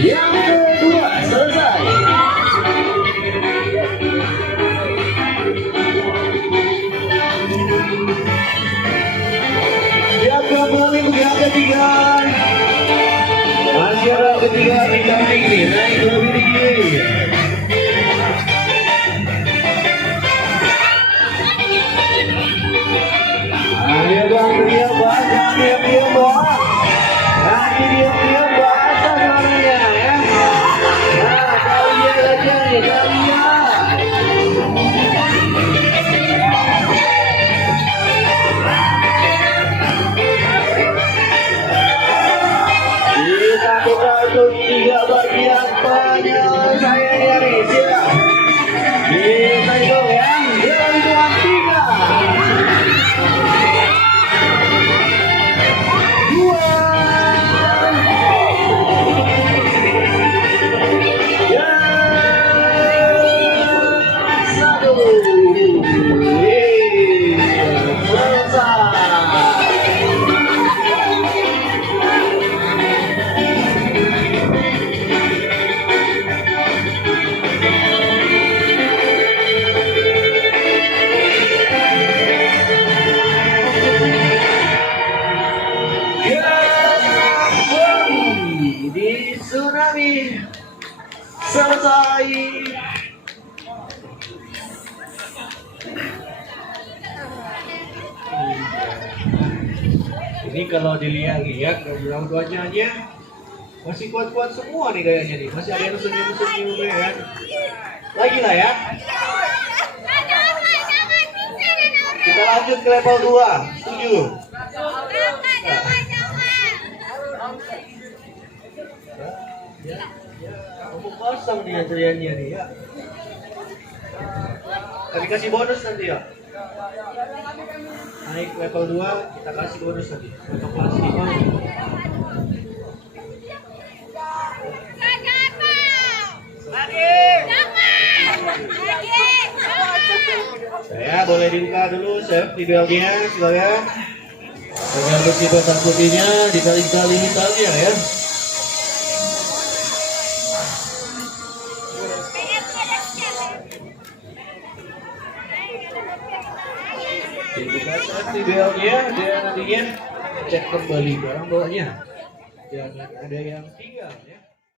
Yang kedua selesai. Siap kembali bergerak ketiga. Masih ada ketiga kita tinggi, naik lebih tinggi. Ayo bang, diam bang, diam bang. Lagi diam bahasa suaranya ya. Nah, kalian aja nih, kalian. Kita buka untuk 3 bagian penyelesaiannya nih, siap. Kita hitung ya, hitungan 3. 2 di tsunami selesai. Ini kalau dilihat-lihat orang tuanya aja masih kuat-kuat semua nih kayaknya nih. Masih ada yang senyum-senyum ya kan. Lagi lah ya. Kita lanjut ke level 2. Setuju? Kamu pasang nih antriannya nih ya. Tadi kasih bonus nanti ya. Naik level 2 kita kasih bonus nanti untuk kelas 5. Saya boleh dibuka dulu safety beltnya silakan. Dengan besi batang putihnya dikali-kali hitamnya ya. Dibuka safety beltnya dan nantinya cek kembali barang bawahnya. Jangan ada yang tinggal ya.